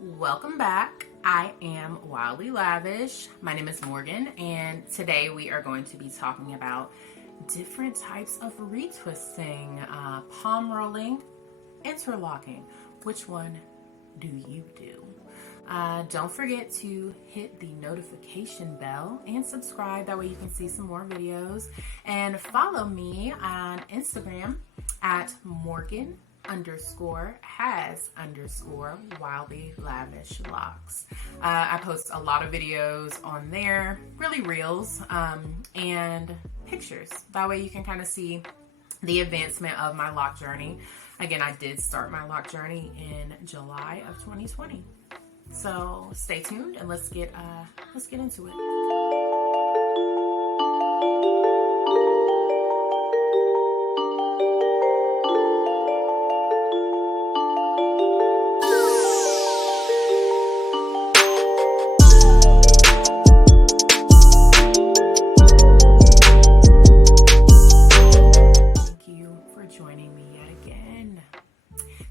Welcome back. I am Wildly Lavish. My name is Morgan, and today we are going to be talking about different types of retwisting, palm rolling, interlocking. Which one do you do? Don't forget to hit the notification bell and subscribe. That way you can see some more videos. And follow me on Instagram at Morgan_has_wildly lavish locks. I post a lot of videos on there, really reels, and pictures. That way you can kind of see the advancement of my lock journey. Again, I did start my lock journey in July of 2020. So stay tuned and let's get into it.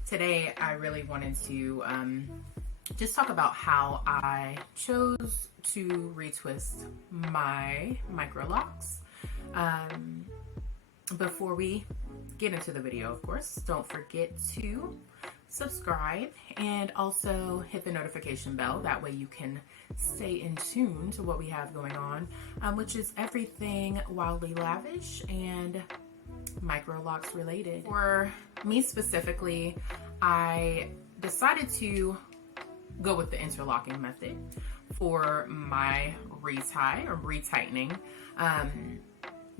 Today, I really wanted to just talk about how I chose to retwist my micro locks. Before we get into the video, of course, don't forget to subscribe and also hit the notification bell. That way you can stay in tune to what we have going on, which is everything wildly lavish and micro locks related. For me specifically, I decided to go with the interlocking method for my retie or retightening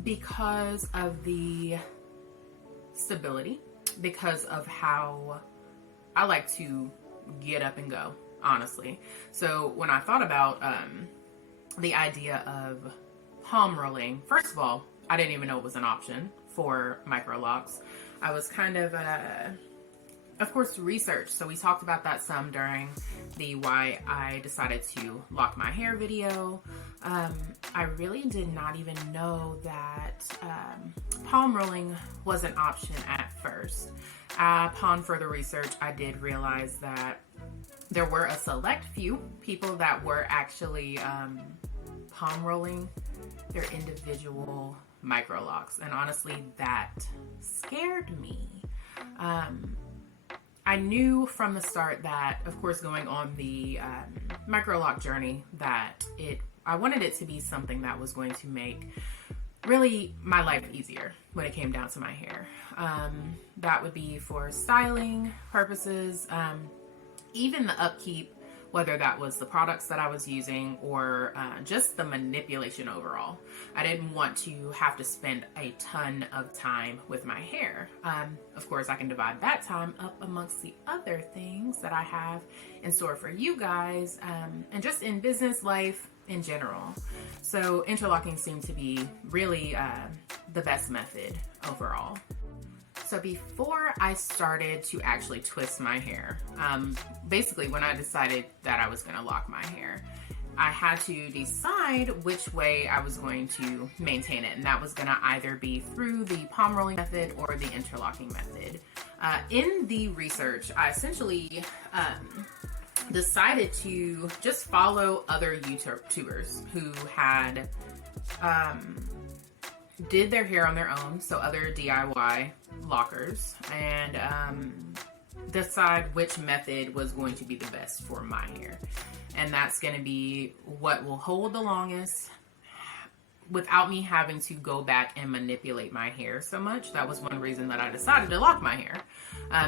because of the stability, because of how I like to get up and go, honestly. So when I thought about the idea of palm rolling, first of all, I didn't even know it was an option for micro locks. I was kind of course, research. So we talked about that some during the why I decided to lock my hair video. I really did not even know that palm rolling was an option at first. Upon further research, I did realize that there were a select few people that were actually palm rolling their individual micro locks, and honestly that scared me. I knew from the start that, of course, going on the micro lock journey, that I wanted it to be something that was going to make really my life easier when it came down to my hair. That would be for styling purposes, even the upkeep, whether that was the products that I was using or just the manipulation overall. I didn't want to have to spend a ton of time with my hair. Of course, I can divide that time up amongst the other things that I have in store for you guys, and just in business life in general. So interlocking seemed to be really the best method overall. So before I started to actually twist my hair, basically when I decided that I was going to lock my hair, I had to decide which way I was going to maintain it. And that was going to either be through the palm rolling method or the interlocking method. In the research, I essentially decided to just follow other YouTubers who had did their hair on their own, so other DIY lockers, and decide which method was going to be the best for my hair. And that's going to be what will hold the longest without me having to go back and manipulate my hair so much. That was one reason that I decided to lock my hair,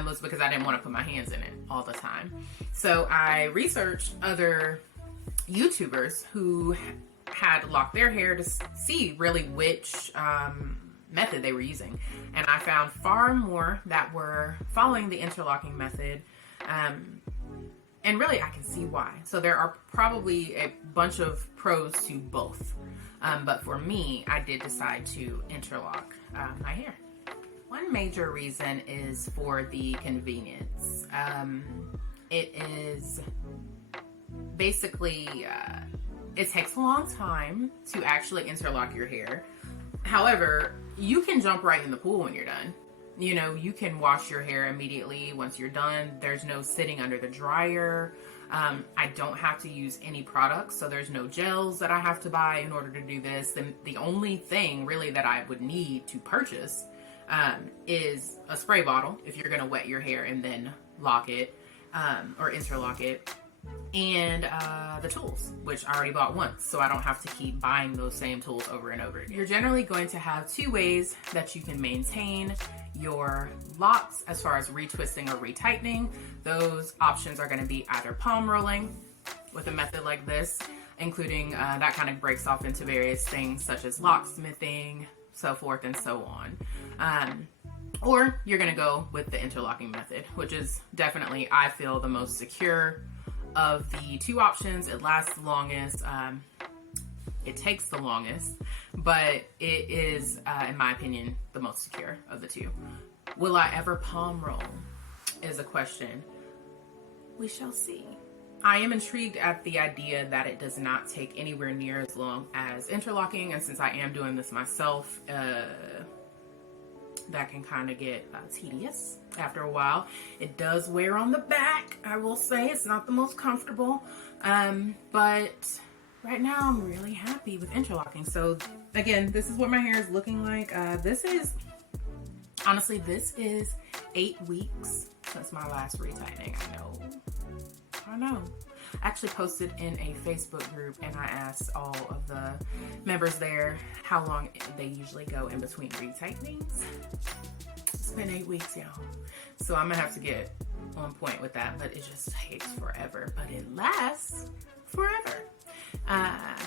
was because I didn't want to put my hands in it all the time. So I researched other YouTubers who had locked their hair to see really which method they were using, and I found far more that were following the interlocking method, and really I can see why. So there are probably a bunch of pros to both, but for me, I did decide to interlock my hair. One major reason is for the convenience. It is basically it takes a long time to actually interlock your hair. However, you can jump right in the pool when you're done. You know, you can wash your hair immediately once you're done. There's no sitting under the dryer. I don't have to use any products, so there's no gels that I have to buy in order to do this. And the only thing really that I would need to purchase is a spray bottle if you're going to wet your hair and then lock it or interlock it, and the tools, which I already bought once, so I don't have to keep buying those same tools over and over again. You're generally going to have two ways that you can maintain your locks as far as retwisting or retightening. Those options are going to be either palm rolling with a method like this, including that kind of breaks off into various things such as locksmithing, so forth and so on. Or you're going to go with the interlocking method, which is definitely, I feel, the most secure of the two options. It lasts the longest. It takes the longest, but it is, in my opinion, the most secure of the two. Will I ever palm roll is a question. We shall see. I am intrigued at the idea that it does not take anywhere near as long as interlocking, and since I am doing this myself, that can kind of get tedious after a while. It does wear on the back, I will say. It's not the most comfortable, but right now I'm really happy with interlocking. So again, this is what my hair is looking like. This is 8 weeks since my last retightening. I know. I actually posted in a Facebook group and I asked all of the members there how long they usually go in between retightenings. It's been 8 weeks, y'all. So I'm gonna have to get on point with that, but it just takes forever, but it lasts forever.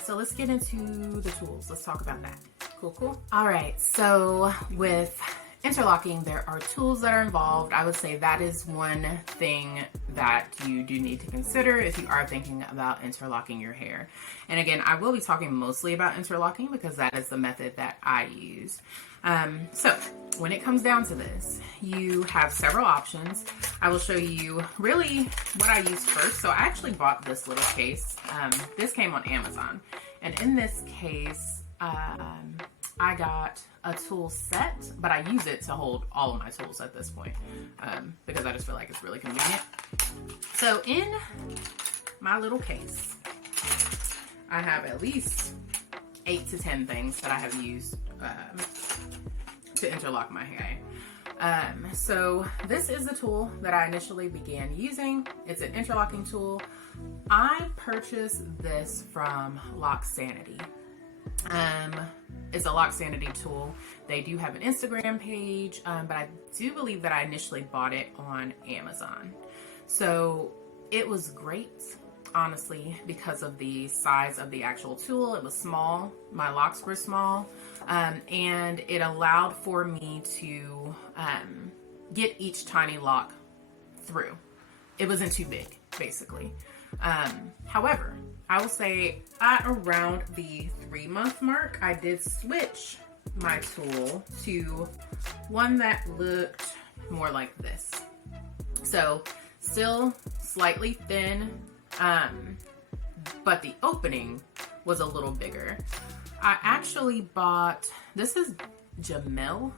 So let's get into the tools. Let's talk about that. Cool. All right, so with interlocking, there are tools that are involved. I would say that is one thing that you do need to consider if you are thinking about interlocking your hair. And again, I will be talking mostly about interlocking because that is the method that I use. So when it comes down to this, you have several options. I will show you really what I use first. So I actually bought this little case. This came on Amazon. And in this case, I got a tool set, but I use it to hold all of my tools at this point because I just feel like it's really convenient. So in my little case, I have at least 8 to 10 things that I have used to interlock my hair. So this is the tool that I initially began using. It's an interlocking tool. I purchased this from Locsanity. It's a Locsanity tool. They do have an Instagram page, but I do believe that I initially bought it on Amazon. So it was great, honestly, because of the size of the actual tool. It was small. My locks were small, and it allowed for me to get each tiny lock through. It wasn't too big, basically. However, I will say at around the 3-month mark, I did switch my tool to one that looked more like this. So still slightly thin, but the opening was a little bigger. I actually bought, this is Jamel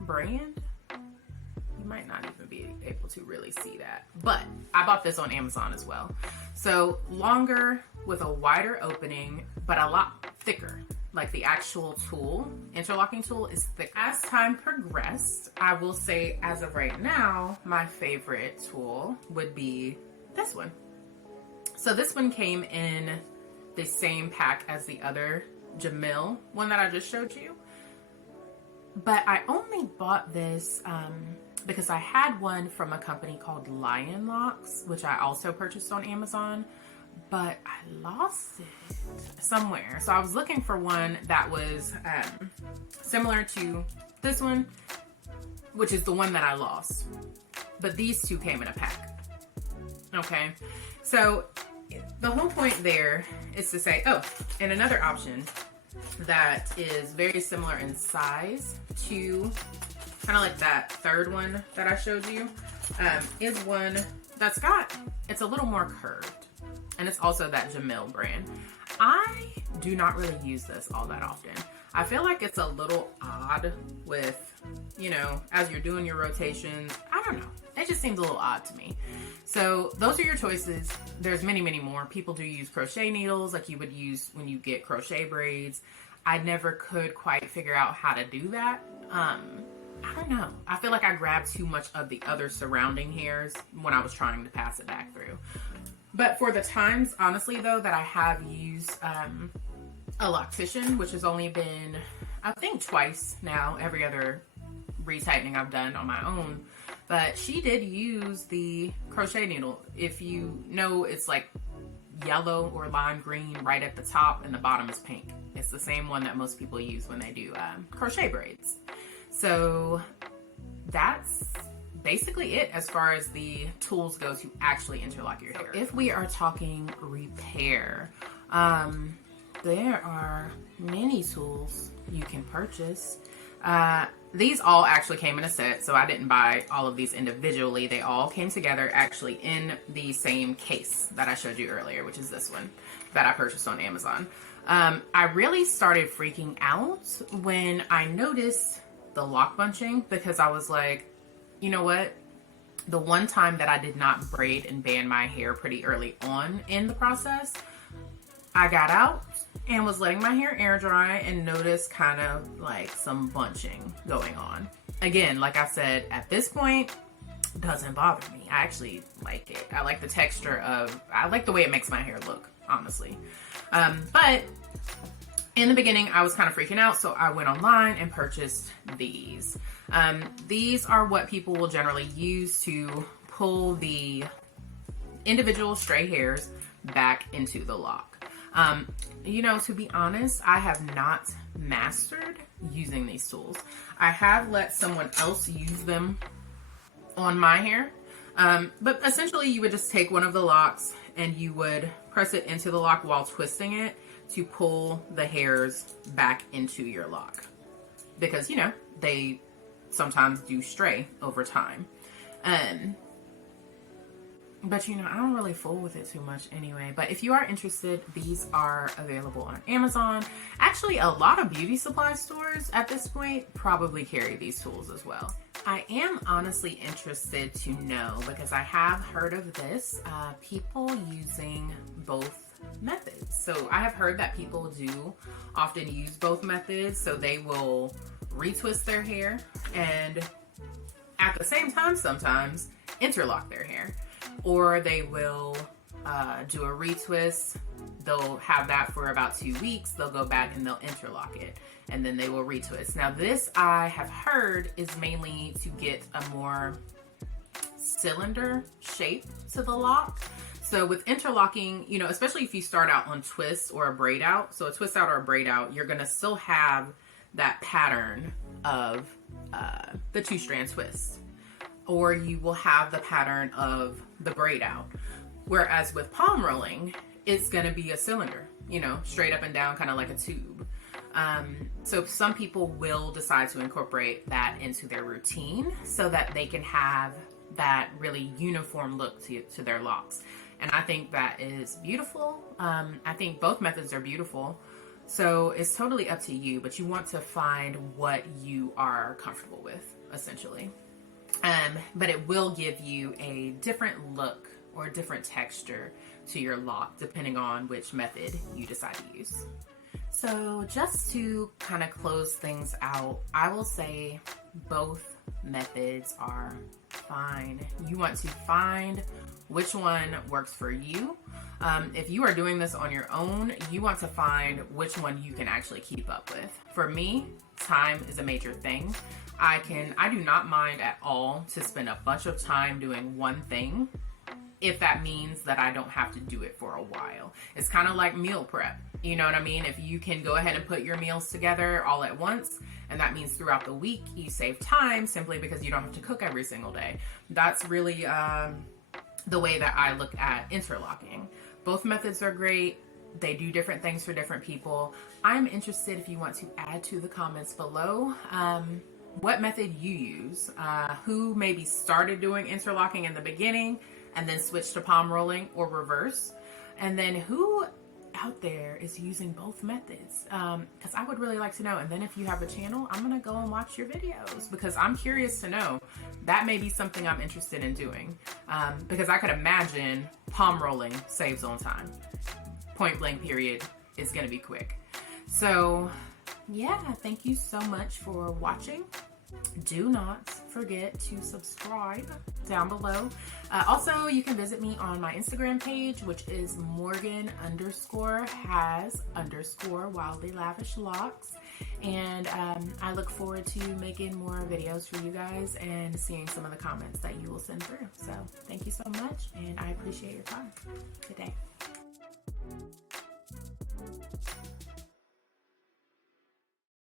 brand. You might not even be able to really see that, but I bought this on Amazon as well. So longer with a wider opening, but a lot thicker. Like the actual tool, interlocking tool, is thick. As time progressed, I will say as of right now, my favorite tool would be this one. So this one came in the same pack as the other Jamil one that I just showed you. But I only bought this because I had one from a company called Locs, which I also purchased on Amazon, but I lost it somewhere. So I was looking for one that was similar to this one, which is the one that I lost. But these two came in a pack. Okay, so the whole point there is to say, oh, and another option that is very similar in size to kind of like that third one that I showed you, is one that's it's a little more curved, and it's also that Jamil brand. I do not really use this all that often. I feel like it's a little odd with, you know, as you're doing your rotations. I don't know. It just seems a little odd to me. So those are your choices. There's many, many more. People do use crochet needles like you would use when you get crochet braids. I never could quite figure out how to do that. I don't know. I feel like I grabbed too much of the other surrounding hairs when I was trying to pass it back through. But for the times, honestly, though, that I have used a loctician, which has only been, I think, twice now, every other retightening I've done on my own. But she did use the crochet needle. If you know, it's like yellow or lime green right at the top, and the bottom is pink. It's the same one that most people use when they do crochet braids. So that's basically it as far as the tools go to actually interlock your hair. If we are talking repair, there are many tools you can purchase. These all actually came in a set, so I didn't buy all of these individually. They all came together actually in the same case that I showed you earlier, which is this one that I purchased on Amazon. I really started freaking out when I noticed the lock bunching, because I was like, you know what? The one time that I did not braid and band my hair pretty early on in the process, I got out and was letting my hair air dry and noticed kind of like some bunching going on. Again, like I said, at this point, doesn't bother me. I actually like it. I like the texture of, I like the way it makes my hair look, honestly. But in the beginning, I was kind of freaking out, so I went online and purchased these. These are what people will generally use to pull the individual stray hairs back into the lock. You know, to be honest, I have not mastered using these tools. I have let someone else use them on my hair. But essentially you would just take one of the locks and you would press it into the lock while twisting it to pull the hairs back into your lock. Because, you know, they sometimes do stray over time. But, you know, I don't really fool with it too much anyway. But if you are interested, these are available on Amazon. Actually, a lot of beauty supply stores at this point probably carry these tools as well. I am honestly interested to know, because I have heard of this, people using both methods. So I have heard that people do often use both methods. So they will retwist their hair and at the same time sometimes interlock their hair. Or they will do a retwist. They'll have that for about 2 weeks. They'll go back and they'll interlock it. And then they will retwist. Now this, I have heard, is mainly to get a more cylinder shape to the lock. So with interlocking, you know, especially if you start out on twists or a braid out, so a twist out or a braid out, you're going to still have that pattern of the 2-strand twist. Or you will have the pattern of the braid out. Whereas with palm rolling, it's going to be a cylinder, you know, straight up and down, kind of like a tube. So some people will decide to incorporate that into their routine so that they can have that really uniform look to their locks. And I think that is beautiful. I think both methods are beautiful. So it's totally up to you, but you want to find what you are comfortable with, essentially. But it will give you a different look or a different texture to your lock depending on which method you decide to use. So just to kind of close things out, I will say both methods are fine. You want to find which one works for you. If you are doing this on your own, you want to find which one you can actually keep up with. For me, time is a major thing. I do not mind at all to spend a bunch of time doing one thing if that means that I don't have to do it for a while. It's kind of like meal prep. You know what I mean? If you can go ahead and put your meals together all at once, and that means throughout the week you save time simply because you don't have to cook every single day. That's really the way that I look at interlocking. Both methods are great. They do different things for different people. I'm interested if you want to add to the comments below what method you use, who maybe started doing interlocking in the beginning and then switched to palm rolling or reverse, and then who out there is using both methods? Because I would really like to know. And then if you have a channel, I'm going to go and watch your videos because I'm curious to know. That may be something I'm interested in doing, because I could imagine palm rolling saves on time. Point blank period is going to be quick. So yeah, thank you so much for watching. Do not forget to subscribe down below. Also, you can visit me on my Instagram page, which is Morgan_has_wildly lavish locks. And I look forward to making more videos for you guys and seeing some of the comments that you will send through. So thank you so much, and I appreciate your time. Good day.